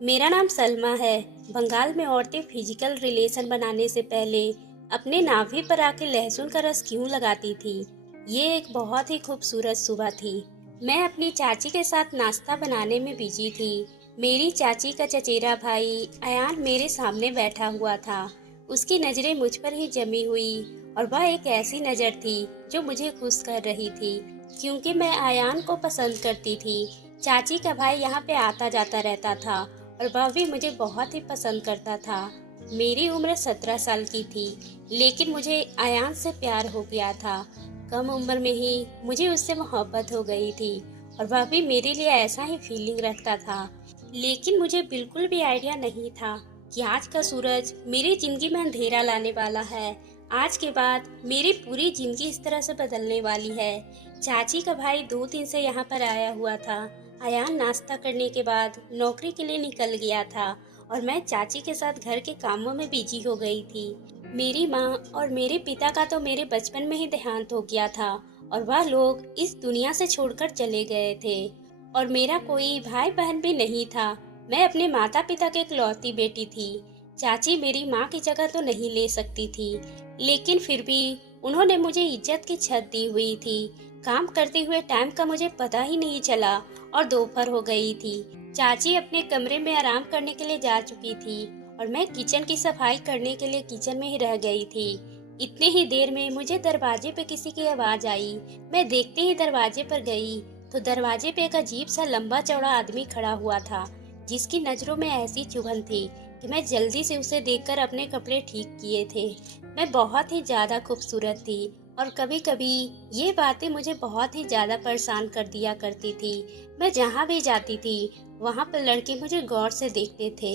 मेरा नाम सलमा है। बंगाल में औरतें फिजिकल रिलेशन बनाने से पहले अपने नाभि पर आके लहसुन का रस क्यों लगाती थी। ये एक बहुत ही खूबसूरत सुबह थी। मैं अपनी चाची के साथ नाश्ता बनाने में बिजी थी। मेरी चाची का चचेरा भाई अयान मेरे सामने बैठा हुआ था। उसकी नजरें मुझ पर ही जमी हुई और वह एक ऐसी नजर थी जो मुझे खुश कर रही थी, क्योंकि मैं अयान को पसंद करती थी। चाची का भाई यहाँ पे आता जाता रहता था और वह भी मुझे बहुत ही पसंद करता था। मेरी उम्र 17 साल की थी, लेकिन मुझे अयान से प्यार हो गया था। कम उम्र में ही मुझे उससे मोहब्बत हो गई थी और वह भी मेरे लिए ऐसा ही फीलिंग रखता था। लेकिन मुझे बिल्कुल भी आइडिया नहीं था कि आज का सूरज मेरी जिंदगी में अंधेरा लाने वाला है। आज के बाद मेरी पूरी जिंदगी इस तरह से बदलने वाली है। चाची का भाई 2 दिन से यहाँ पर आया हुआ था। अयान नाश्ता करने के बाद नौकरी के लिए निकल गया था और मैं चाची के साथ घर के कामों में बिजी हो गई थी। मेरी माँ और मेरे पिता का तो मेरे बचपन में ही देहांत हो गया था और वह लोग इस दुनिया से छोड़कर चले गए थे और मेरा कोई भाई बहन भी नहीं था। मैं अपने माता पिता के इकलौती बेटी थी। चाची मेरी माँ की जगह तो नहीं ले सकती थी, लेकिन फिर भी उन्होंने मुझे इज्जत की छत दी हुई थी। काम करते हुए टाइम का मुझे पता ही नहीं चला और दोपहर हो गई थी। चाची अपने कमरे में आराम करने के लिए जा चुकी थी और मैं किचन की सफाई करने के लिए किचन में ही रह गई थी। इतने ही देर में मुझे दरवाजे पे किसी की आवाज आई। मैं देखते ही दरवाजे पर गई तो दरवाजे पे एक अजीब सा लंबा चौड़ा आदमी खड़ा हुआ था, जिसकी नजरों में ऐसी चुभन थी कि मैं जल्दी से उसे देखकर अपने कपड़े ठीक किए थे। मैं बहुत ही ज्यादा खूबसूरत थी और कभी कभी ये बातें मुझे बहुत ही ज्यादा परेशान कर दिया करती थी। मैं जहाँ भी जाती थी वहाँ पर लड़के मुझे गौर से देखते थे,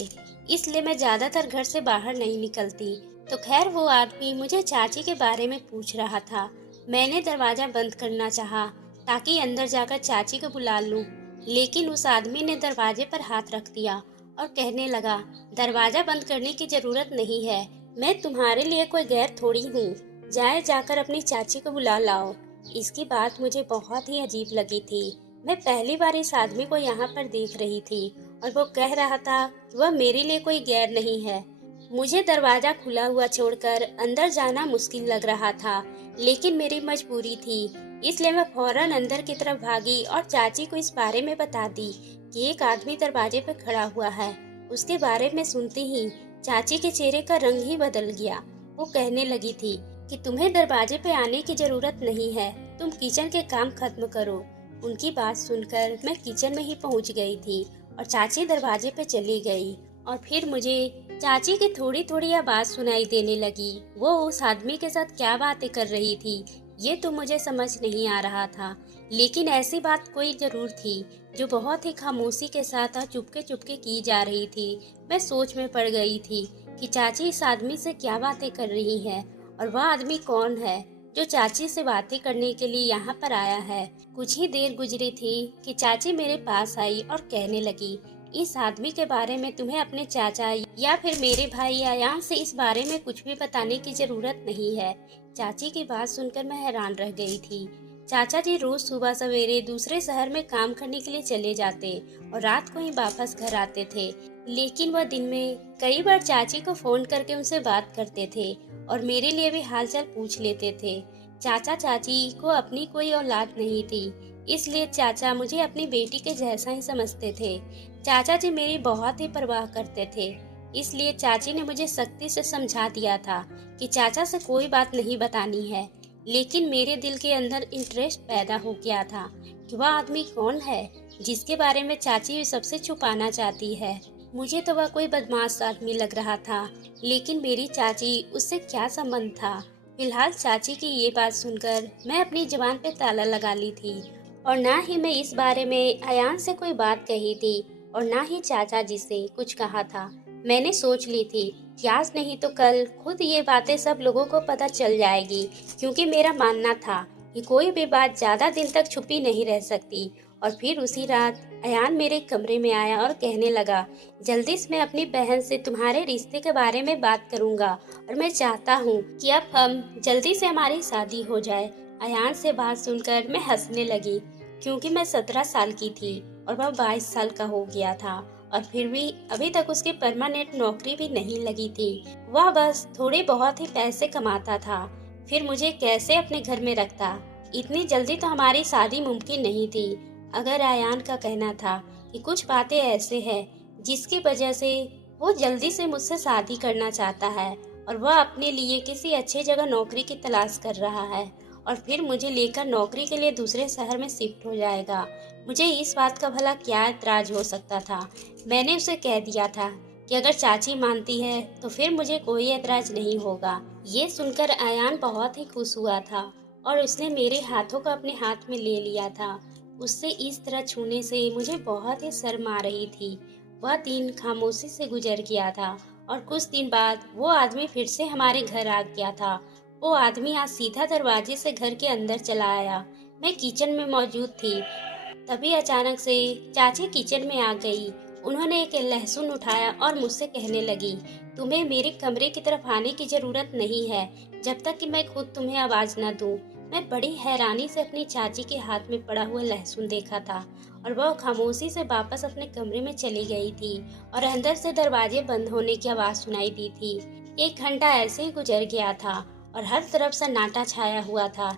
इसलिए मैं ज्यादातर घर से बाहर नहीं निकलती। तो खैर वो आदमी मुझे चाची के बारे में पूछ रहा था। मैंने दरवाजा बंद करना चाहा ताकि अंदर जाकर चाची को बुला लूं, लेकिन उस आदमी ने दरवाजे पर हाथ रख दिया और कहने लगा, दरवाजा बंद करने की जरूरत नहीं है, मैं तुम्हारे लिए कोई गैर थोड़ी हूँ, जाकर अपनी चाची को बुला लाओ। इसकी बात मुझे बहुत ही अजीब लगी थी। मैं पहली बार इस आदमी को यहाँ पर देख रही थी और वो कह रहा था कि वह मेरे लिए कोई गैर नहीं है। मुझे दरवाजा खुला हुआ छोड़कर अंदर जाना मुश्किल लग रहा था, लेकिन मेरी मजबूरी थी, इसलिए मैं फौरन अंदर की तरफ भागी और चाची को इस बारे में बता दी कि एक आदमी दरवाजे पर खड़ा हुआ है। उसके बारे में सुनते ही चाची के चेहरे का रंग ही बदल गया। वो कहने लगी थी कि तुम्हें दरवाजे पे आने की जरूरत नहीं है, तुम किचन के काम खत्म करो। उनकी बात सुनकर मैं किचन में ही पहुंच गई थी और चाची दरवाजे पे चली गई और फिर मुझे चाची की थोड़ी थोड़ी आवाज सुनाई देने लगी। वो उस आदमी के साथ क्या बातें कर रही थी ये तो मुझे समझ नहीं आ रहा था, लेकिन ऐसी बात कोई जरूर थी जो बहुत ही खामोशी के साथ और चुपके चुपके की जा रही थी। मैं सोच में पड़ गई थी कि चाची इस आदमी से क्या बातें कर रही है और वह आदमी कौन है जो चाची से बातें करने के लिए यहाँ पर आया है। कुछ ही देर गुजरी थी कि चाची मेरे पास आई और कहने लगी, इस आदमी के बारे में तुम्हें अपने चाचा या फिर मेरे भाई अयान से इस बारे में कुछ भी बताने की जरूरत नहीं है। चाची की बात सुनकर मैं हैरान रह गई थी। चाचा जी रोज सुबह सवेरे दूसरे शहर में काम करने के लिए चले जाते और रात को ही वापस घर आते थे, लेकिन वह दिन में कई बार चाची को फोन करके उनसे बात करते थे और मेरे लिए भी हालचाल पूछ लेते थे। चाचा चाची को अपनी कोई औलाद नहीं थी, इसलिए चाचा मुझे अपनी बेटी के जैसा ही समझते थे। चाचा जी मेरी बहुत ही परवाह करते थे, इसलिए चाची ने मुझे सख्ती से समझा दिया था कि चाचा से कोई बात नहीं बतानी है। लेकिन मेरे दिल के अंदर इंटरेस्ट पैदा हो गया था कि वह आदमी कौन है जिसके बारे में चाची सबसे छुपाना चाहती है। मुझे तो वह कोई बदमाश आदमी लग रहा था, लेकिन मेरी चाची उससे क्या संबंध था। फिलहाल चाची की ये बात सुनकर मैं अपनी जुबान पे ताला लगा ली थी और ना ही मैं इस बारे में अयान से कोई बात कही थी और ना ही चाचा जी से कुछ कहा था। मैंने सोच ली थी कि आज नहीं तो कल खुद ये बातें सब लोगों को पता चल जाएगी, क्योंकि मेरा मानना था कि कोई भी बात ज्यादा दिन तक छुपी नहीं रह सकती। और फिर उसी रात अयान मेरे कमरे में आया और कहने लगा, जल्दी से मैं अपनी बहन से तुम्हारे रिश्ते के बारे में बात करूंगा और मैं चाहता हूँ कि अब हम जल्दी से हमारी शादी हो जाए। अयान से बात सुनकर मैं हंसने लगी, क्योंकि मैं 17 साल की थी और वह 22 साल का हो गया था और फिर भी अभी तक उसकी परमानेंट नौकरी भी नहीं लगी थी। वह बस थोड़े बहुत ही पैसे कमाता था, फिर मुझे कैसे अपने घर में रखता। इतनी जल्दी तो हमारी शादी मुमकिन नहीं थी। अगर आयान का कहना था कि कुछ बातें ऐसे हैं जिसकी वजह से वो जल्दी से मुझसे शादी करना चाहता है और वह अपने लिए किसी अच्छी जगह नौकरी की तलाश कर रहा है और फिर मुझे लेकर नौकरी के लिए दूसरे शहर में शिफ्ट हो जाएगा, मुझे इस बात का भला क्या एतराज हो सकता था। मैंने उसे कह दिया था कि अगर चाची मानती है तो फिर मुझे कोई एतराज नहीं होगा। ये सुनकर आयान बहुत ही खुश हुआ था और उसने मेरे हाथों को अपने हाथ में ले लिया था। उससे इस तरह छूने से मुझे बहुत ही शर्म आ रही थी। वह दिन खामोशी से गुजर गया था और कुछ दिन बाद वो आदमी फिर से हमारे घर आ गया था। वो आदमी आज सीधा दरवाजे से घर के अंदर चला आया। मैं किचन में मौजूद थी, तभी अचानक से चाची किचन में आ गई। उन्होंने एक लहसुन उठाया और मुझसे कहने लगी, तुम्हें मेरे कमरे की तरफ आने की जरूरत नहीं है जब तक कि मैं खुद तुम्हें आवाज न दूं। मैं बड़ी हैरानी से अपनी चाची के हाथ में पड़ा हुआ लहसुन देखा था और वह खामोशी से वापस अपने कमरे में चली गई थी और अंदर से दरवाजे बंद होने की आवाज सुनाई दी थी। 1 घंटा ऐसे ही गुजर गया था और हर तरफ सन्नाटा छाया हुआ था।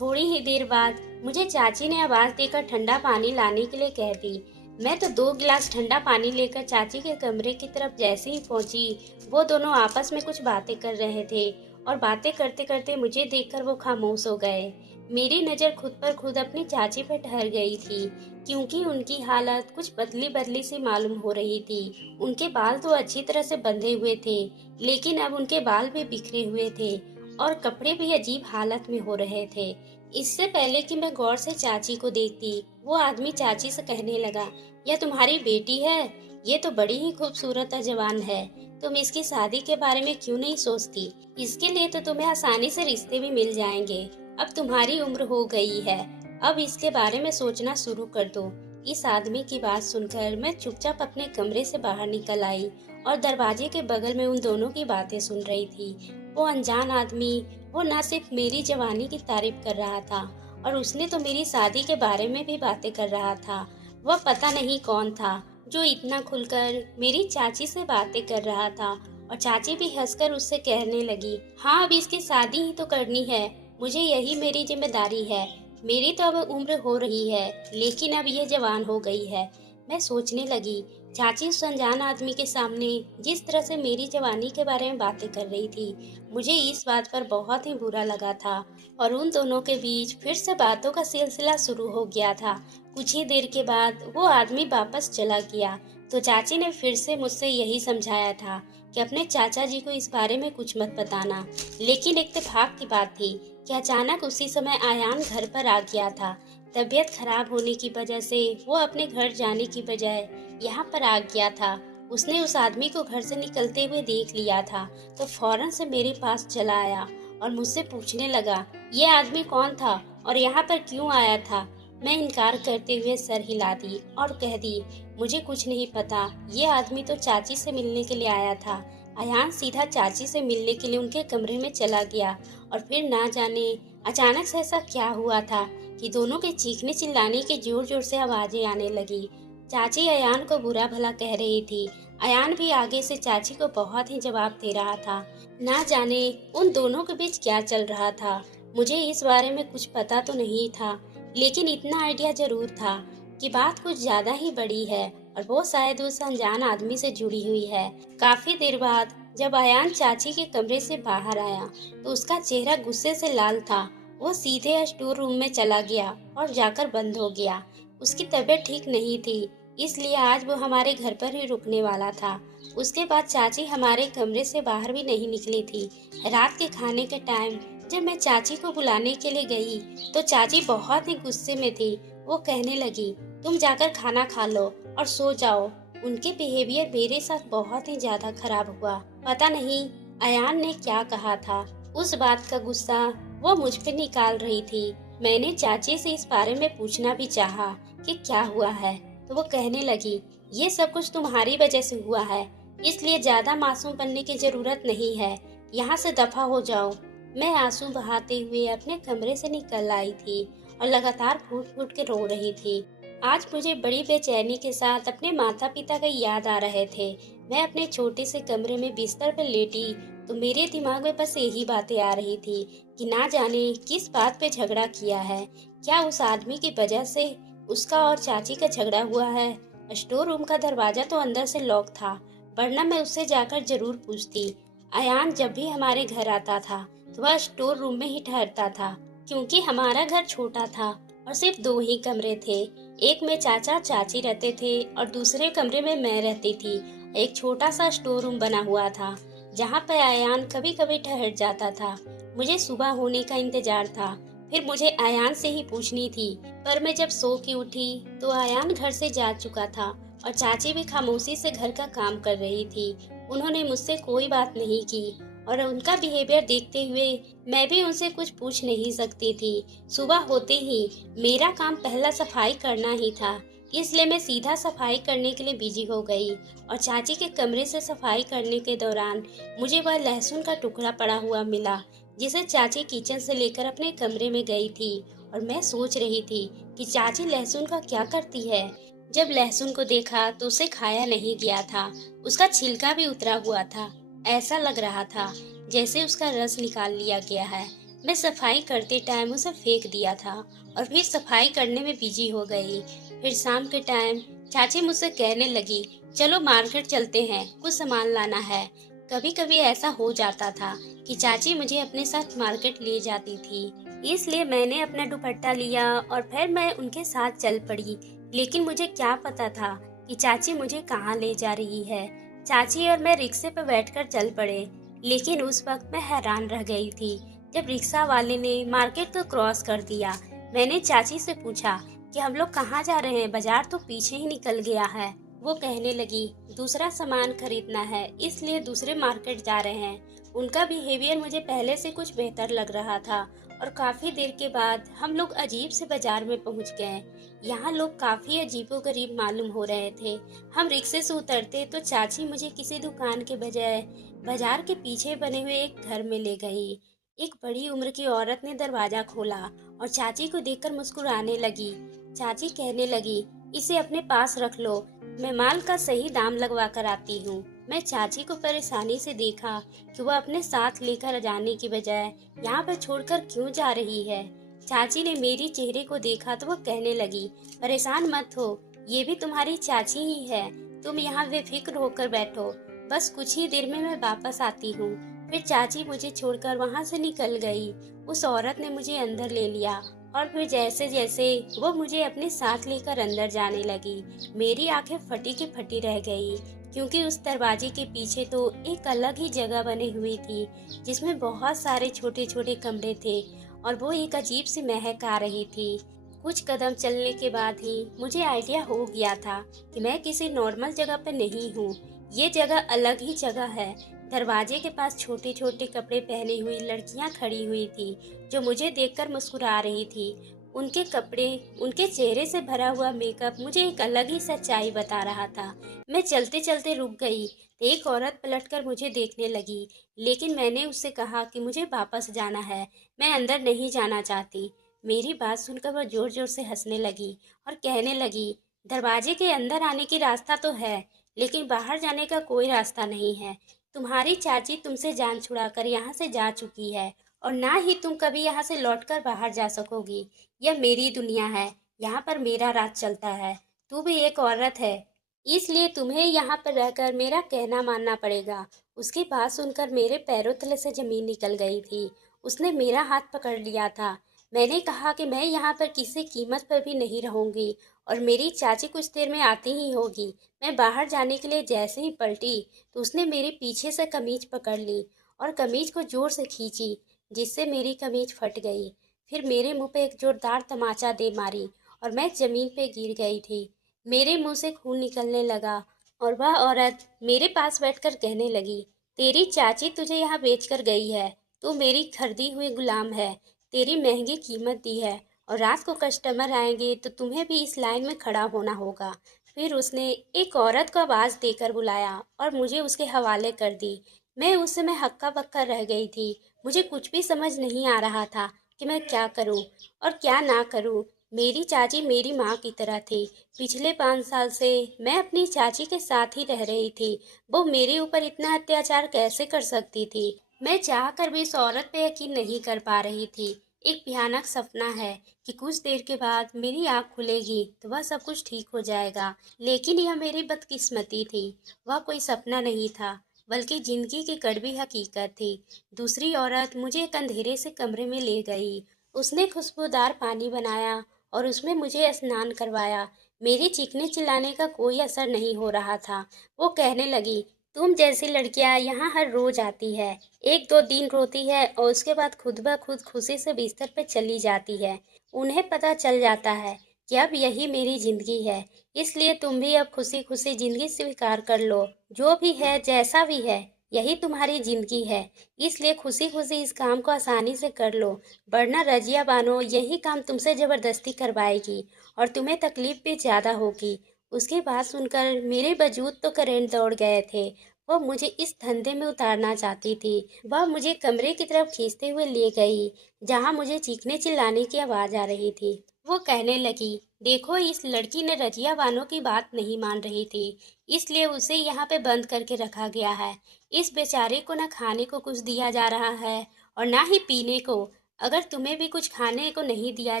थोड़ी ही देर बाद मुझे चाची ने आवाज देकर ठंडा पानी लाने के लिए कह दी। मैं तो 2 गिलास ठंडा पानी लेकर चाची के कमरे की तरफ जैसे ही पहुंची, वो दोनों आपस में कुछ बातें कर रहे थे और बातें करते करते मुझे देखकर वो खामोश हो गए। मेरी नज़र खुद पर खुद अपनी चाची पर ठहर गई थी, क्योंकि उनकी हालत कुछ बदली बदली सी मालूम हो रही थी। उनके बाल तो अच्छी तरह से बंधे हुए थे, लेकिन अब उनके बाल भी बिखरे हुए थे और कपड़े भी अजीब हालत में हो रहे थे। इससे पहले कि मैं गौर से चाची को देखती, वो आदमी चाची से कहने लगा, यह तुम्हारी बेटी है? ये तो बड़ी ही खूबसूरत और जवान है। तुम इसकी शादी के बारे में क्यों नहीं सोचती? इसके लिए तो तुम्हें आसानी से रिश्ते भी मिल जाएंगे। अब तुम्हारी उम्र हो गई है, अब इसके बारे में सोचना शुरू कर दो। इस आदमी की बात सुनकर मैं चुपचाप अपने कमरे से बाहर निकल आई और दरवाजे के बगल में उन दोनों की बातें सुन रही थी। वो अनजान आदमी, वो न सिर्फ मेरी जवानी की तारीफ कर रहा था और उसने तो मेरी शादी के बारे में भी बातें कर रहा था। वह पता नहीं कौन था जो इतना खुलकर मेरी चाची से बातें कर रहा था और चाची भी हंसकर उससे कहने लगी, हाँ अब इसकी शादी ही तो करनी है, मुझे यही मेरी जिम्मेदारी है। मेरी तो अब उम्र हो रही है, लेकिन अब यह जवान हो गई है। मैं सोचने लगी, चाची उस अनजान आदमी के सामने जिस तरह से मेरी जवानी के बारे में बातें कर रही थी, मुझे इस बात पर बहुत ही बुरा लगा था और उन दोनों के बीच फिर से बातों का सिलसिला शुरू हो गया था। कुछ ही देर के बाद वो आदमी वापस चला गया तो चाची ने फिर से मुझसे यही समझाया था कि अपने चाचा जी को इस बारे में कुछ मत बताना। लेकिन इत्तेफाक की बात थी कि अचानक उसी समय आयान घर पर आ गया था। तबीयत खराब होने की वजह से वो अपने घर जाने की बजाय यहाँ पर आ गया था। उसने उस आदमी को घर से निकलते हुए देख लिया था तो फौरन से मेरे पास चला आया और मुझसे पूछने लगा, ये आदमी कौन था और यहाँ पर क्यों आया था? मैं इनकार करते हुए सर हिला दी और कह दी, मुझे कुछ नहीं पता, ये आदमी तो चाची से मिलने के लिए आया था। अयान सीधा चाची से मिलने के लिए उनके कमरे में चला गया और फिर ना जाने अचानक से ऐसा क्या हुआ था कि दोनों के चीखने चिल्लाने की जोर जोर से आवाजें आने लगी। चाची अयान को बुरा भला कह रही थी, अयान भी आगे से चाची को बहुत ही जवाब दे रहा था। ना जाने उन दोनों के बीच क्या चल रहा था। मुझे इस बारे में कुछ पता तो नहीं था, लेकिन इतना आइडिया जरूर था कि बात कुछ ज्यादा ही बड़ी है और वो शायद उस अनजान आदमी से जुड़ी हुई है। काफी देर बाद जब अयान चाची के कमरे से बाहर आया तो उसका चेहरा गुस्से से लाल था। वो सीधे स्टोर रूम में चला गया और जाकर बंद हो गया। उसकी तबीयत ठीक नहीं थी, इसलिए आज वो हमारे घर पर ही रुकने वाला था। उसके बाद चाची हमारे कमरे से बाहर भी नहीं निकली थी। रात के खाने के टाइम जब मैं चाची को बुलाने के लिए गई तो चाची बहुत ही गुस्से में थी। वो कहने लगी, तुम जाकर खाना खा लो और सो जाओ। उनके बिहेवियर मेरे साथ बहुत ही ज्यादा खराब हुआ। पता नहीं अयान ने क्या कहा था, उस बात का गुस्सा वो मुझ पे निकाल रही थी। मैंने चाची से इस बारे में पूछना भी चाहा कि क्या हुआ है, तो वो कहने लगी, ये सब कुछ तुम्हारी वजह से हुआ है, इसलिए ज्यादा मासूम बनने की जरूरत नहीं है, यहाँ से दफा हो जाओ। मैं आंसू बहाते हुए अपने कमरे से निकल आई थी और लगातार फूट फूट के रो रही थी। आज मुझे बड़ी बेचैनी के साथ अपने माता पिता का याद आ रहे थे। मैं अपने छोटे से कमरे में बिस्तर पर लेटी तो मेरे दिमाग में बस यही बातें आ रही थी कि ना जाने किस बात पे झगड़ा किया है। क्या उस आदमी की वजह से उसका और चाची का झगड़ा हुआ है? स्टोर रूम का दरवाजा तो अंदर से लॉक था, वरना मैं उससे जाकर जरूर पूछती। अयान जब भी हमारे घर आता था तो वह स्टोर रूम में ही ठहरता था, क्योंकि हमारा घर छोटा था और सिर्फ दो ही कमरे थे। एक में चाचा चाची रहते थे और दूसरे कमरे में मैं रहती थी। एक छोटा सा स्टोर रूम बना हुआ था जहाँ पर अयान कभी कभी ठहर जाता था। मुझे सुबह होने का इंतजार था, फिर मुझे अयान से ही पूछनी थी। पर मैं जब सो के उठी तो अयान घर से जा चुका था और चाची भी खामोशी से घर का काम कर रही थी। उन्होंने मुझसे कोई बात नहीं की और उनका बिहेवियर देखते हुए मैं भी उनसे कुछ पूछ नहीं सकती थी। सुबह होते ही मेरा काम पहला सफाई करना ही था, इसलिए मैं सीधा सफाई करने के लिए बिजी हो गई। और चाची के कमरे से सफाई करने के दौरान मुझे वह लहसुन का टुकड़ा पड़ा हुआ मिला, जिसे चाची किचन से लेकर अपने कमरे में गई थी। और मैं सोच रही थी कि चाची लहसुन का क्या करती है। जब लहसुन को देखा तो उसे खाया नहीं गया था, उसका छिलका भी उतरा हुआ था। ऐसा लग रहा था जैसे उसका रस निकाल लिया गया है। मैं सफाई करते टाइम उसे फेंक दिया था और फिर सफाई करने में बिजी हो गई। फिर शाम के टाइम चाची मुझसे कहने लगी, चलो मार्केट चलते हैं, कुछ सामान लाना है। कभी कभी ऐसा हो जाता था कि चाची मुझे अपने साथ मार्केट ले जाती थी, इसलिए मैंने अपना दुपट्टा लिया और फिर मैं उनके साथ चल पड़ी। लेकिन मुझे क्या पता था कि चाची मुझे कहाँ ले जा रही है। चाची और मैं रिक्शे पर बैठकर चल पड़े, लेकिन उस वक्त मैं हैरान रह गई थी जब रिक्शा वाले ने मार्केट को क्रॉस कर दिया। मैंने चाची से पूछा कि हम लोग कहाँ जा रहे हैं, बाजार तो पीछे ही निकल गया है। वो कहने लगी, दूसरा सामान खरीदना है इसलिए दूसरे मार्केट जा रहे हैं। उनका बिहेवियर मुझे पहले से कुछ बेहतर लग रहा था और काफी देर के बाद हम लोग अजीब से बाजार में पहुंच गए। यहाँ लोग काफी अजीबोगरीब मालूम हो रहे थे। हम रिक्शे से उतरते तो चाची मुझे किसी दुकान के बजाय बाजार के पीछे बने हुए एक घर में ले गई। एक बड़ी उम्र की औरत ने दरवाजा खोला और चाची को देखकर मुस्कुराने लगी। चाची कहने लगी, इसे अपने पास रख लो, मैं माल का सही दाम लगवा कर आती हूँ। मैं चाची को परेशानी से देखा कि वह अपने साथ लेकर जाने की बजाय यहाँ पर छोड़कर क्यों जा रही है। चाची ने मेरी चेहरे को देखा तो वह कहने लगी, परेशान मत हो, ये भी तुम्हारी चाची ही है, तुम यहाँ बेफिक्र होकर बैठो, बस कुछ ही देर में मैं वापस आती हूँ। फिर चाची मुझे छोड़कर वहाँ से निकल गई। उस औरत ने मुझे अंदर ले लिया और फिर जैसे जैसे वो मुझे अपने साथ लेकर अंदर जाने लगी, मेरी आंखें फटी की फटी रह गई, क्योंकि उस दरवाजे के पीछे तो एक अलग ही जगह बनी हुई थी जिसमें बहुत सारे छोटे छोटे कमरे थे और वो एक अजीब सी महक आ रही थी। कुछ कदम चलने के बाद ही मुझे आइडिया हो गया था कि मैं किसी नॉर्मल जगह पर नहीं हूँ, ये जगह अलग ही जगह है। दरवाजे के पास छोटे छोटे कपड़े पहनी हुई लड़कियां खड़ी हुई थी जो मुझे देखकर मुस्कुरा रही थी। उनके कपड़े, उनके चेहरे से भरा हुआ मेकअप मुझे एक अलग ही सच्चाई बता रहा था। मैं चलते चलते रुक गई तो एक औरत पलटकर मुझे देखने लगी, लेकिन मैंने उससे कहा कि मुझे वापस जाना है, मैं अंदर नहीं जाना चाहती। मेरी बात सुनकर वह जोर जोर से हंसने लगी और कहने लगी, दरवाजे के अंदर आने की रास्ता तो है, लेकिन बाहर जाने का कोई रास्ता नहीं है। तुम्हारी चाची तुमसे जान छुड़ाकर यहाँ से जा चुकी है और ना ही तुम कभी यहाँ से लौटकर बाहर जा सकोगी। यह मेरी दुनिया है, यहाँ पर मेरा राज चलता है। तू भी एक औरत है, इसलिए तुम्हें यहाँ पर रहकर मेरा कहना मानना पड़ेगा। उसकी बात सुनकर मेरे पैरों तले से जमीन निकल गई थी। उसने मेरा हाथ पकड़ लिया था। मैंने कहा कि मैं यहाँ पर किसी कीमत पर भी नहीं रहूंगी और मेरी चाची कुछ देर में आती ही होगी। मैं बाहर जाने के लिए जैसे ही पलटी तो उसने मेरे पीछे से कमीज पकड़ ली और कमीज को जोर से खींची, जिससे मेरी कमीज फट गई। फिर मेरे मुंह पे एक जोरदार तमाचा दे मारी और मैं जमीन पे गिर गई थी। मेरे मुंह से खून निकलने लगा और वह औरत मेरे पास बैठकर कहने लगी, तेरी चाची तुझे यहाँ बेचकर गई है, तू मेरी खरीदी हुई गुलाम है, तेरी महंगी कीमत दी है और रात को कस्टमर आएंगे तो तुम्हें भी इस लाइन में खड़ा होना होगा। फिर उसने एक औरत को आवाज़ देकर बुलाया और मुझे उसके हवाले कर दी। मैं उस समय हक्का बक्का रह गई थी। मुझे कुछ भी समझ नहीं आ रहा था कि मैं क्या करूं और क्या ना करूं। मेरी चाची मेरी माँ की तरह थी। पिछले 5 साल से मैं अपनी चाची के साथ ही रह रही थी। वो मेरे ऊपर इतना अत्याचार कैसे कर सकती थी? मैं चाह कर भी इस औरत पे यकीन नहीं कर पा रही थी। एक भयानक सपना है कि कुछ देर के बाद मेरी आँख खुलेगी तो वह सब कुछ ठीक हो जाएगा। लेकिन यह मेरी बदकिस्मती थी। वह कोई सपना नहीं था, बल्कि जिंदगी की कड़वी हकीकत थी। दूसरी औरत मुझे एक अंधेरे से कमरे में ले गई। उसने खुशबूदार पानी बनाया और उसमें मुझे स्नान करवाया। मेरे चीखने चिल्लाने का कोई असर नहीं हो रहा था। वो कहने लगी, तुम जैसी लड़कियां यहाँ हर रोज आती है, 1-2 दिन रोती है और उसके बाद खुद ब खुद खुशी से बिस्तर पे चली जाती है। उन्हें पता चल जाता है कि अब यही मेरी जिंदगी है, इसलिए तुम भी अब खुशी खुशी जिंदगी स्वीकार कर लो। जो भी है जैसा भी है, यही तुम्हारी जिंदगी है, इसलिए खुशी खुशी इस काम को आसानी से कर लो, वरना रजिया बानो यही काम तुमसे जबरदस्ती करवाएगी और तुम्हें तकलीफ भी ज्यादा होगी। उसकी बात सुनकर मेरे वजूद तो करंट दौड़ गए थे। वह मुझे इस धंधे में उतारना चाहती थी। वह मुझे कमरे की तरफ खींचते हुए ले गई, जहां मुझे चीखने चिल्लाने की आवाज आ रही थी। वो कहने लगी, देखो इस लड़की ने रजिया बानो की बात नहीं मान रही थी, इसलिए उसे यहाँ पे बंद करके रखा गया है। इस बेचारे को न खाने को कुछ दिया जा रहा है और ना ही पीने को। अगर तुम्हें भी कुछ खाने को नहीं दिया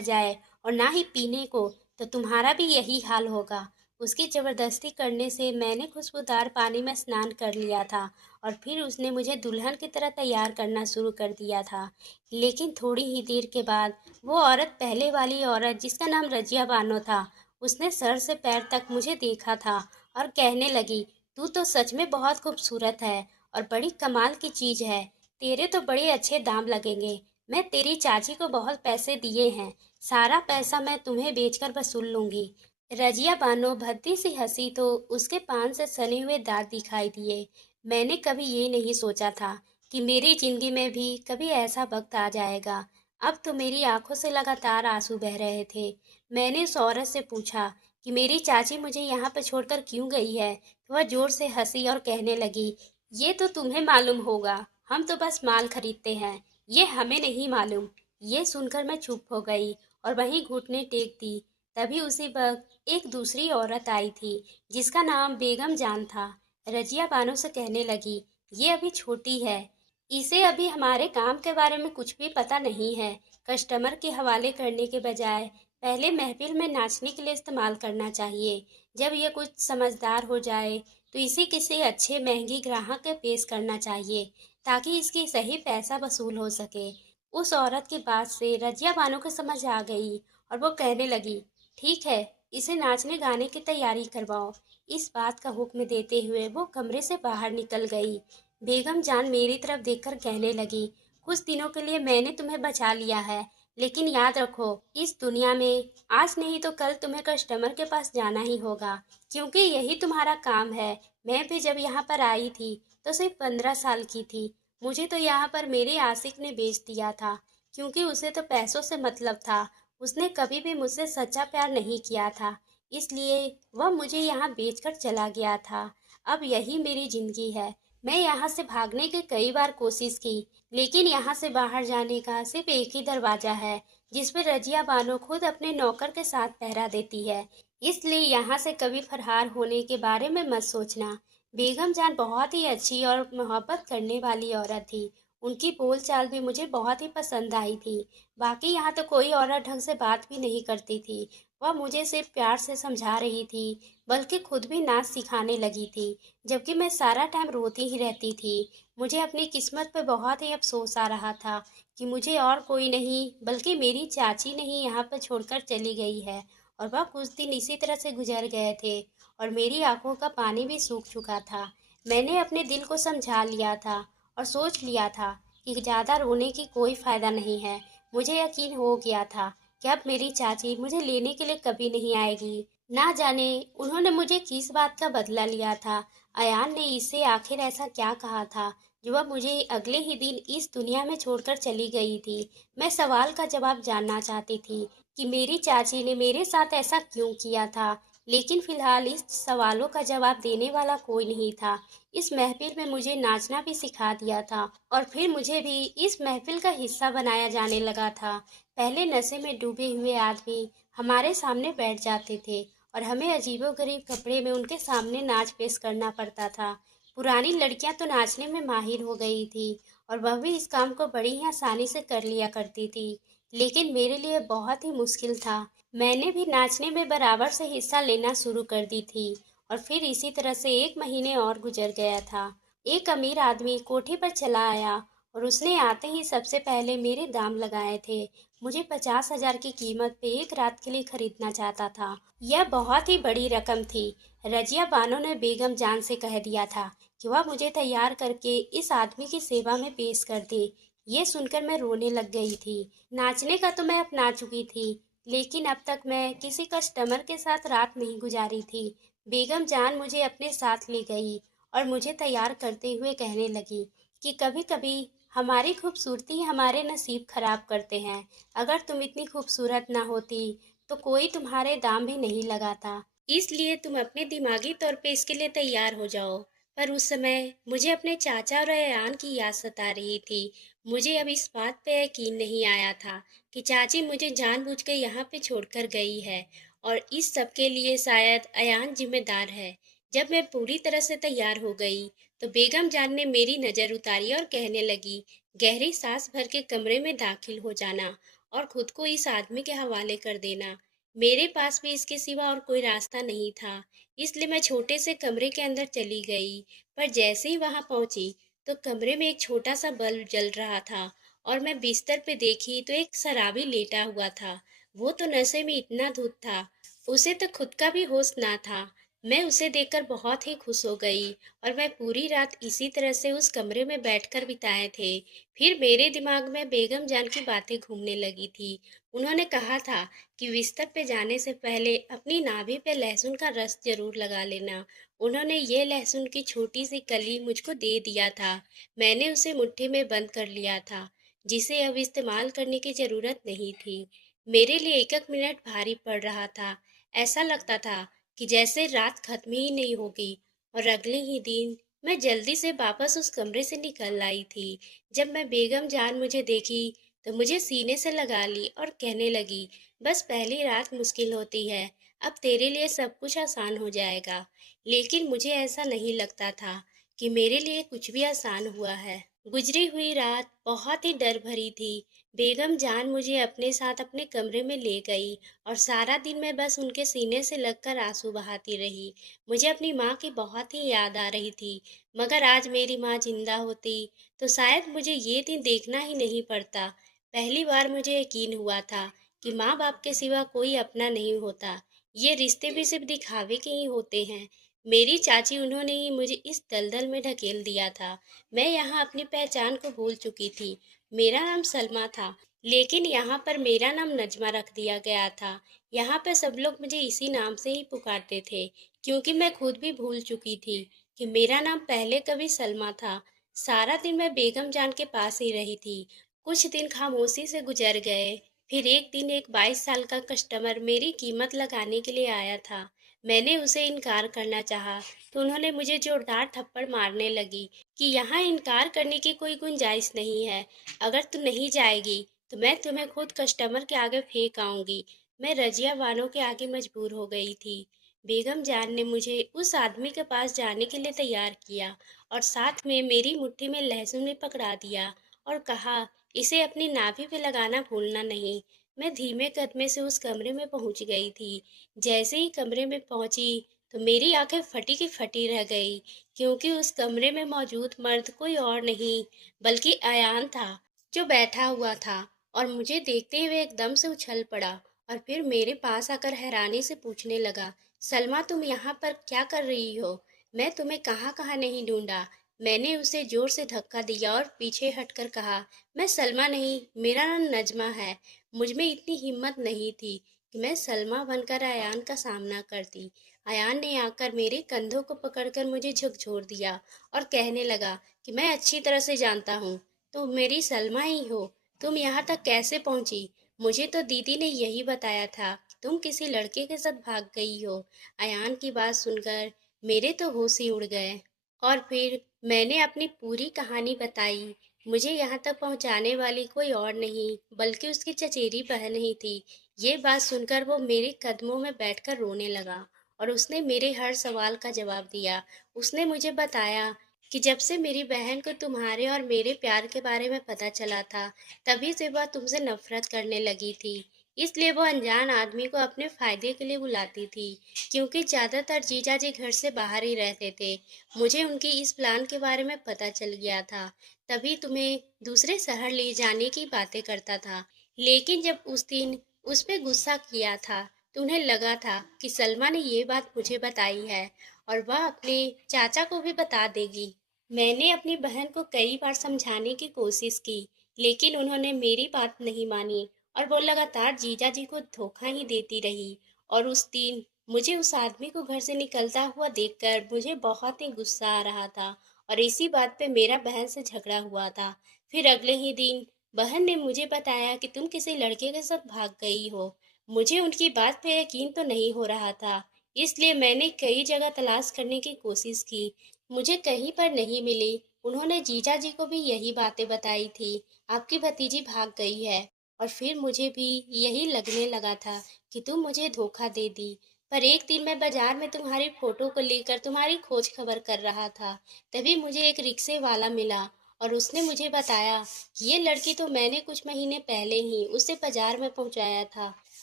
जाए और ना ही पीने को, तो तुम्हारा भी यही हाल होगा। उसकी जबरदस्ती करने से मैंने खुशबूदार पानी में स्नान कर लिया था और फिर उसने मुझे दुल्हन की तरह तैयार करना शुरू कर दिया था। लेकिन थोड़ी ही देर के बाद वो औरत, पहले वाली औरत जिसका नाम रजिया बानो था, उसने सर से पैर तक मुझे देखा था और कहने लगी, तू तो सच में बहुत खूबसूरत है और बड़ी कमाल की चीज है। तेरे तो बड़े अच्छे दाम लगेंगे। मैं तेरी चाची को बहुत पैसे दिए हैं, सारा पैसा मैं तुम्हें बेचकर वसूल लूंगी। रजिया बानो भद्दी सी हंसी तो उसके पान से सने हुए दांत दिखाई दिए। मैंने कभी ये नहीं सोचा था कि मेरी जिंदगी में भी कभी ऐसा वक्त आ जाएगा। अब तो मेरी आंखों से लगातार आंसू बह रहे थे। मैंने उस औरत से पूछा कि मेरी चाची मुझे यहाँ पर छोड़कर क्यों गई है। तो वह जोर से हंसी और कहने लगी, ये तो तुम्हें मालूम होगा, हम तो बस माल खरीदते हैं, ये हमें नहीं मालूम। ये सुनकर मैं चुप हो गई और वहीं घुटने टेक दी। तभी उसी वक्त एक दूसरी औरत आई थी, जिसका नाम बेगम जान था। रजिया बानो से कहने लगी, ये अभी छोटी है, इसे अभी हमारे काम के बारे में कुछ भी पता नहीं है। कस्टमर के हवाले करने के बजाय पहले महफिल में नाचने के लिए इस्तेमाल करना चाहिए। जब ये कुछ समझदार हो जाए तो इसे किसी अच्छे महंगी ग्राहक के पेश करना चाहिए, ताकि इसकी सही पैसा वसूल हो सके। उस औरत की बात से रजिया बानो को समझ आ गई और वो कहने लगी, ठीक है, इसे नाचने गाने की तैयारी करवाओ। इस बात का हुक्म देते हुए वो कमरे से बाहर निकल गई। बेगम जान मेरी तरफ देखकर कहने लगी, कुछ दिनों के लिए मैंने तुम्हें बचा लिया है, लेकिन याद रखो, इस दुनिया में आज नहीं तो कल तुम्हें कस्टमर के पास जाना ही होगा, क्योंकि यही तुम्हारा काम है। मैं भी जब यहाँ पर आई थी तो सिर्फ 15 साल की थी। मुझे तो यहाँ पर मेरे आशिक ने बेच दिया था, क्योंकि उसे तो पैसों से मतलब था। उसने कभी भी मुझसे सच्चा प्यार नहीं किया था, इसलिए वह मुझे यहाँ बेचकर चला गया था। अब यही मेरी जिंदगी है। मैं यहाँ से भागने की कई बार कोशिश की, लेकिन यहाँ से बाहर जाने का सिर्फ एक ही दरवाजा है, जिस पे रजिया बानो खुद अपने नौकर के साथ पहरा देती है। इसलिए यहाँ से कभी फरार होने के बारे में मत सोचना। बेगम जान बहुत ही अच्छी और मोहब्बत करने वाली औरत थी। उनकी बोलचाल भी मुझे बहुत ही पसंद आई थी। बाकी यहाँ तो कोई औरत ढंग से बात भी नहीं करती थी। वह मुझे सिर्फ प्यार से समझा रही थी, बल्कि खुद भी नाच सिखाने लगी थी, जबकि मैं सारा टाइम रोती ही रहती थी। मुझे अपनी किस्मत पर बहुत ही अफसोस आ रहा था कि मुझे और कोई नहीं बल्कि मेरी चाची ने ही यहाँ पर छोड़कर चली गई है। और वह कुछ दिन इसी तरह से गुजर गए थे और मेरी आंखों का पानी भी सूख चुका था। मैंने अपने दिल को समझा लिया था और सोच लिया था कि ज़्यादा रोने की कोई फ़ायदा नहीं है। मुझे यकीन हो गया था कि अब मेरी चाची मुझे लेने के लिए कभी नहीं आएगी। ना जाने उन्होंने मुझे किस बात का बदला लिया था। अयान ने इससे आखिर ऐसा क्या कहा था जो वह मुझे अगले ही दिन इस दुनिया में छोड़कर चली गई थी। मैं सवाल का जवाब जानना चाहती थी कि मेरी चाची ने मेरे साथ ऐसा क्यों किया था, लेकिन फिलहाल इस सवालों का जवाब देने वाला कोई नहीं था। इस महफिल में मुझे नाचना भी सिखा दिया था और फिर मुझे भी इस महफिल का हिस्सा बनाया जाने लगा था। पहले नशे में डूबे हुए आदमी हमारे सामने बैठ जाते थे और हमें अजीबोगरीब कपड़े में उनके सामने नाच पेश करना पड़ता था। पुरानी लड़कियां तो नाचने में माहिर हो गई थी और वह भी इस काम को बड़ी ही आसानी से कर लिया करती थी, लेकिन मेरे लिए बहुत ही मुश्किल था। मैंने भी नाचने में बराबर से हिस्सा लेना शुरू कर दी थी और फिर इसी तरह से 1 महीने और गुजर गया था। एक अमीर आदमी कोठी पर चला आया और उसने आते ही सबसे पहले मेरे दाम लगाए थे। मुझे 50,000 की कीमत पे एक रात के लिए खरीदना चाहता था। यह बहुत ही बड़ी रकम थी। रजिया बानो ने बेगम जान से कह दिया था कि वह मुझे तैयार करके इस आदमी की सेवा में पेश कर दे। ये सुनकर मैं रोने लग गई थी। नाचने का तो मैं अपना चुकी थी, लेकिन अब तक मैं किसी कस्टमर के साथ रात नहीं गुजारी थी। बेगम जान मुझे अपने साथ ले गई और मुझे तैयार करते हुए कहने लगी कि कभी कभी हमारी खूबसूरती हमारे नसीब खराब करते हैं। अगर तुम इतनी खूबसूरत ना होती तो कोई तुम्हारे दाम भी नहीं लगाता। इसलिए तुम अपने दिमागी तौर पे इसके लिए तैयार हो जाओ। पर उस समय मुझे अपने चाचा और अयान की याद सता रही थी। मुझे अब इस बात पे यकीन नहीं आया था कि चाची मुझे जानबूझ कर यहाँ पे छोड़कर गई है और इस सब के लिए शायद अयान जिम्मेदार है। जब मैं पूरी तरह से तैयार हो गई तो बेगम जान ने मेरी नज़र उतारी और कहने लगी, गहरी सांस भर के कमरे में दाखिल हो जाना और खुद को इस आदमी के हवाले कर देना। मेरे पास भी इसके सिवा और कोई रास्ता नहीं था, इसलिए मैं छोटे से कमरे के अंदर चली गई। पर जैसे ही वहां पहुंची तो कमरे में एक छोटा सा बल्ब जल रहा था और मैं बिस्तर पे देखी तो एक शराबी लेटा हुआ था। वो तो नशे में इतना धुत था, उसे तो खुद का भी होश ना था। मैं उसे देखकर बहुत ही खुश हो गई और मैं पूरी रात इसी तरह से उस कमरे में बैठकर बिताए थे। फिर मेरे दिमाग में बेगम जान की बातें घूमने लगी थी। उन्होंने कहा था कि बिस्तर पे जाने से पहले अपनी नाभि पे लहसुन का रस जरूर लगा लेना। उन्होंने ये लहसुन की छोटी सी कली मुझको दे दिया था। मैंने उसे मुट्ठी में बंद कर लिया था, जिसे अब इस्तेमाल करने की जरूरत नहीं थी। मेरे लिए एक एक मिनट भारी पड़ रहा था। ऐसा लगता था कि जैसे रात खत्म ही नहीं होगी। और अगले ही दिन मैं जल्दी से वापस उस कमरे से निकल आई थी। जब मैं बेगम जान मुझे देखी तो मुझे सीने से लगा ली और कहने लगी, बस पहली रात मुश्किल होती है, अब तेरे लिए सब कुछ आसान हो जाएगा। लेकिन मुझे ऐसा नहीं लगता था कि मेरे लिए कुछ भी आसान हुआ है। गुजरी हुई रात बहुत ही डर भरी थी। बेगम जान मुझे अपने साथ अपने कमरे में ले गई और सारा दिन मैं बस उनके सीने से लगकर आंसू बहाती रही। मुझे अपनी माँ की बहुत ही याद आ रही थी, मगर आज मेरी माँ जिंदा होती तो शायद मुझे ये दिन देखना ही नहीं पड़ता। पहली बार मुझे यकीन हुआ था कि माँ बाप के सिवा कोई अपना नहीं होता। ये रिश्ते भी सिर्फ दिखावे के ही होते हैं। मेरी चाची उन्होंने ही मुझे इस दलदल में ढकेल दिया था। मैं यहाँ अपनी पहचान को भूल चुकी थी। मेरा नाम सलमा था, लेकिन यहाँ पर मेरा नाम नजमा रख दिया गया था। यहाँ पर सब लोग मुझे इसी नाम से ही पुकारते थे, क्योंकि मैं खुद भी भूल चुकी थी कि मेरा नाम पहले कभी सलमा था। सारा दिन मैं बेगम जान के पास ही रही थी। कुछ दिन खामोशी से गुजर गए। फिर एक दिन एक 22 साल का कस्टमर मेरी कीमत लगाने के लिए आया था। मैंने उसे इनकार करना चाहा तो उन्होंने मुझे जोरदार थप्पड़ मारने लगी कि यहाँ इनकार करने की कोई गुंजाइश नहीं है। अगर तू नहीं जाएगी तो मैं तुम्हें खुद कस्टमर के आगे फेंक आऊंगी। मैं रजिया वालों के आगे मजबूर हो गई थी। बेगम जान ने मुझे उस आदमी के पास जाने के लिए तैयार किया और साथ में मेरी मुट्ठी में लहसुन भी पकड़ा दिया और कहा, इसे अपनी नाभि पे लगाना भूलना नहीं। मैं धीमे कदमे से उस कमरे में पहुंच गई थी। जैसे ही कमरे में पहुंची तो मेरी आंखें फटी की फटी रह गई, क्योंकि उस कमरे में मौजूद मर्द कोई और नहीं बल्कि अयान था, जो बैठा हुआ था और मुझे देखते हुए एकदम से उछल पड़ा और फिर मेरे पास आकर हैरानी से पूछने लगा, सलमा तुम यहाँ पर क्या कर रही हो? मैं तुम्हें कहाँ कहाँ नहीं ढूंढा। मैंने उसे जोर से धक्का दिया और पीछे हटकर कहा, मैं सलमा नहीं, मेरा नाम नजमा है। मुझ में इतनी हिम्मत नहीं थी कि मैं सलमा बनकर अयान का सामना करती। अयान ने आकर मेरे कंधों को पकड़कर मुझे झकझोर दिया और कहने लगा कि मैं अच्छी तरह से जानता हूँ, तुम मेरी सलमा ही हो। तुम यहाँ तक कैसे पहुँची? मुझे तो दीदी ने यही बताया था कि तुम किसी लड़के के साथ भाग गई हो। अयान की बात सुनकर मेरे तो होश ही उड़ गए और फिर मैंने अपनी पूरी कहानी बताई। मुझे यहाँ तक पहुँचाने वाली कोई और नहीं बल्कि उसकी चचेरी बहन ही थी। ये बात सुनकर वो मेरे कदमों में बैठकर रोने लगा और उसने मेरे हर सवाल का जवाब दिया। उसने मुझे बताया कि जब से मेरी बहन को तुम्हारे और मेरे प्यार के बारे में पता चला था, तभी से वह तुमसे नफरत करने लगी थी। इसलिए वो अनजान आदमी को अपने फायदे के लिए बुलाती थी, क्योंकि ज्यादातर जीजा जी घर से बाहर ही रहते थे। मुझे उनकी इस प्लान के बारे में पता चल गया था, तभी तुम्हें दूसरे शहर ले जाने की बातें करता था। लेकिन जब उस दिन उस पे गुस्सा किया था, तो उन्हें लगा था कि सलमा ने ये बात मुझे बताई है और वह अपने चाचा को भी बता देगी। मैंने अपनी बहन को कई बार समझाने की कोशिश की, लेकिन उन्होंने मेरी बात नहीं मानी और वो लगातार जीजा जी को धोखा ही देती रही। और उस दिन मुझे उस आदमी को घर से निकलता हुआ देखकर मुझे बहुत ही गुस्सा आ रहा था और इसी बात पे मेरा बहन से झगड़ा हुआ था। फिर अगले ही दिन बहन ने मुझे बताया कि तुम किसी लड़के के साथ भाग गई हो। मुझे उनकी बात पे यकीन तो नहीं हो रहा था, इसलिए मैंने कई जगह तलाश करने की कोशिश की। मुझे कहीं पर नहीं मिली। उन्होंने जीजा जी को भी यही बातें बताई थी, आपकी भतीजी भाग गई है। और फिर मुझे भी यही लगने लगा था कि तुम मुझे धोखा दे दी। पर एक दिन मैं बाजार में तुम्हारी फोटो को लेकर तुम्हारी खोज खबर कर रहा था, तभी मुझे एक रिक्शे वाला मिला और उसने मुझे बताया कि ये लड़की तो मैंने कुछ महीने पहले ही उसे बाजार में पहुंचाया था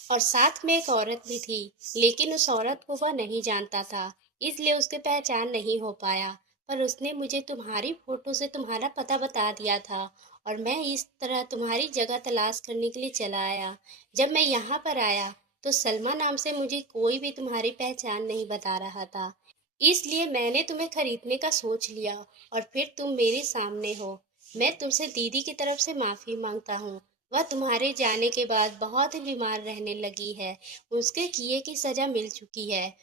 और साथ में एक औरत भी थी, लेकिन उस औरत को वह नहीं जानता था, इसलिए उसकी पहचान नहीं हो पाया। पर उसने मुझे तुम्हारी फोटो से तुम्हारा पता बता दिया था और मैं इस तरह तुम्हारी जगह तलाश करने के लिए चला आया। जब मैं यहाँ पर आया तो सलमा नाम से मुझे कोई भी तुम्हारी पहचान नहीं बता रहा था, इसलिए मैंने तुम्हें खरीदने का सोच लिया और फिर तुम मेरे सामने हो। मैं तुमसे दीदी की तरफ से माफी मांगता हूँ। वह तुम्हारे जाने के बाद बहुत ही बीमार रहने लगी है, उसके किए की सजा मिल चुकी है।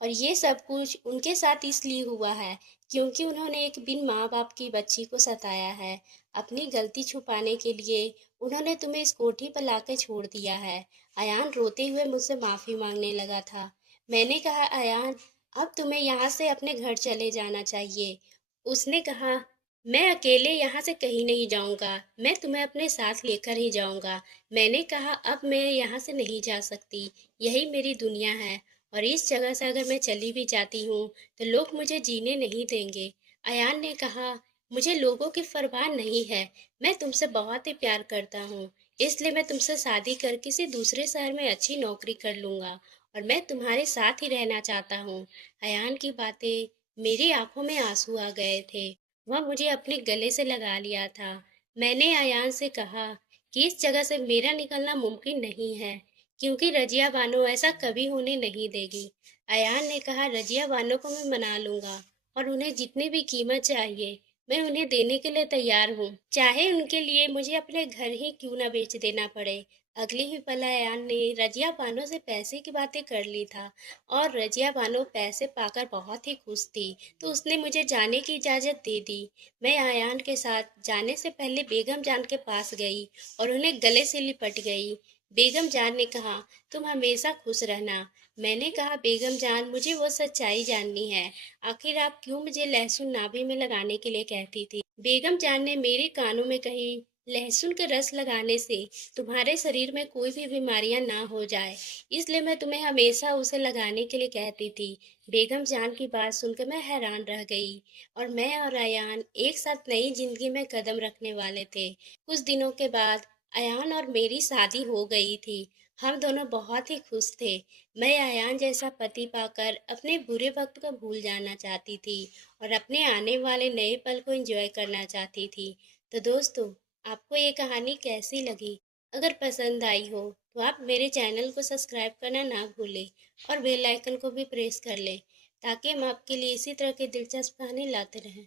और ये सब कुछ उनके साथ इसलिए हुआ है क्योंकि उन्होंने एक बिन माँ बाप की बच्ची को सताया है। अपनी गलती छुपाने के लिए उन्होंने तुम्हें इस कोठी पर लाकर छोड़ दिया है। अयान रोते हुए मुझसे माफी मांगने लगा था। मैंने कहा, अयान, अब तुम्हें यहाँ से अपने घर चले जाना चाहिए। उसने कहा, मैं अकेले यहाँ से कहीं नहीं जाऊँगा, मैं तुम्हें अपने साथ लेकर ही जाऊँगा। मैंने कहा, अब मैं यहाँ से नहीं जा सकती, यही मेरी दुनिया है और इस जगह से अगर मैं चली भी जाती हूँ तो लोग मुझे जीने नहीं देंगे। अयान ने कहा, मुझे लोगों की परवाह नहीं है, मैं तुमसे बहुत ही प्यार करता हूँ, इसलिए मैं तुमसे शादी कर किसी दूसरे शहर में अच्छी नौकरी कर लूँगा और मैं तुम्हारे साथ ही रहना चाहता हूँ। अयान की बातें, मेरी आंखों में आंसू आ गए थे। वह मुझे अपने गले से लगा लिया था। मैंने अयान से कहा कि इस जगह से मेरा निकलना मुमकिन नहीं है, क्योंकि रजिया बानो ऐसा कभी होने नहीं देगी। अयान ने कहा, रजिया बानो को मैं मना लूंगा और उन्हें जितनी भी कीमत चाहिए मैं उन्हें देने के लिए तैयार हूँ, चाहे उनके लिए मुझे अपने घर ही क्यों न बेच देना पड़े। अगले ही पल अयान ने रजिया बानो से पैसे की बातें कर ली था और रजिया बानो पैसे पाकर बहुत ही खुश थी, तो उसने मुझे जाने की इजाज़त दे दी। मैं अयान के साथ जाने से पहले बेगम जान के पास गई और उन्हें गले से लिपट गई। बेगम जान ने कहा, तुम हमेशा खुश रहना। मैंने कहा, बेगम जान, मुझे वो सच्चाई जाननी है, आखिर आप क्यों मुझे लहसुन नाभि में लगाने के लिए कहती थी। बेगम जान ने मेरे कानों में कही, लहसुन के रस लगाने से तुम्हारे शरीर में कोई भी बीमारियां ना हो जाए, इसलिए मैं तुम्हें हमेशा उसे लगाने के लिए कहती थी। बेगम जान की बात सुनकर मैं हैरान रह गई और मैं और अयान एक साथ नई जिंदगी में कदम रखने वाले थे। कुछ दिनों के बाद अयान और मेरी शादी हो गई थी। हम दोनों बहुत ही खुश थे। मैं अयान जैसा पति पाकर अपने बुरे वक्त को भूल जाना चाहती थी और अपने आने वाले नए पल को एंजॉय करना चाहती थी। तो दोस्तों, आपको ये कहानी कैसी लगी? अगर पसंद आई हो तो आप मेरे चैनल को सब्सक्राइब करना ना भूलें और बेल आइकन को भी प्रेस कर लें, ताकि हम आपके लिए इसी तरह की दिलचस्प कहानी लाते रहें।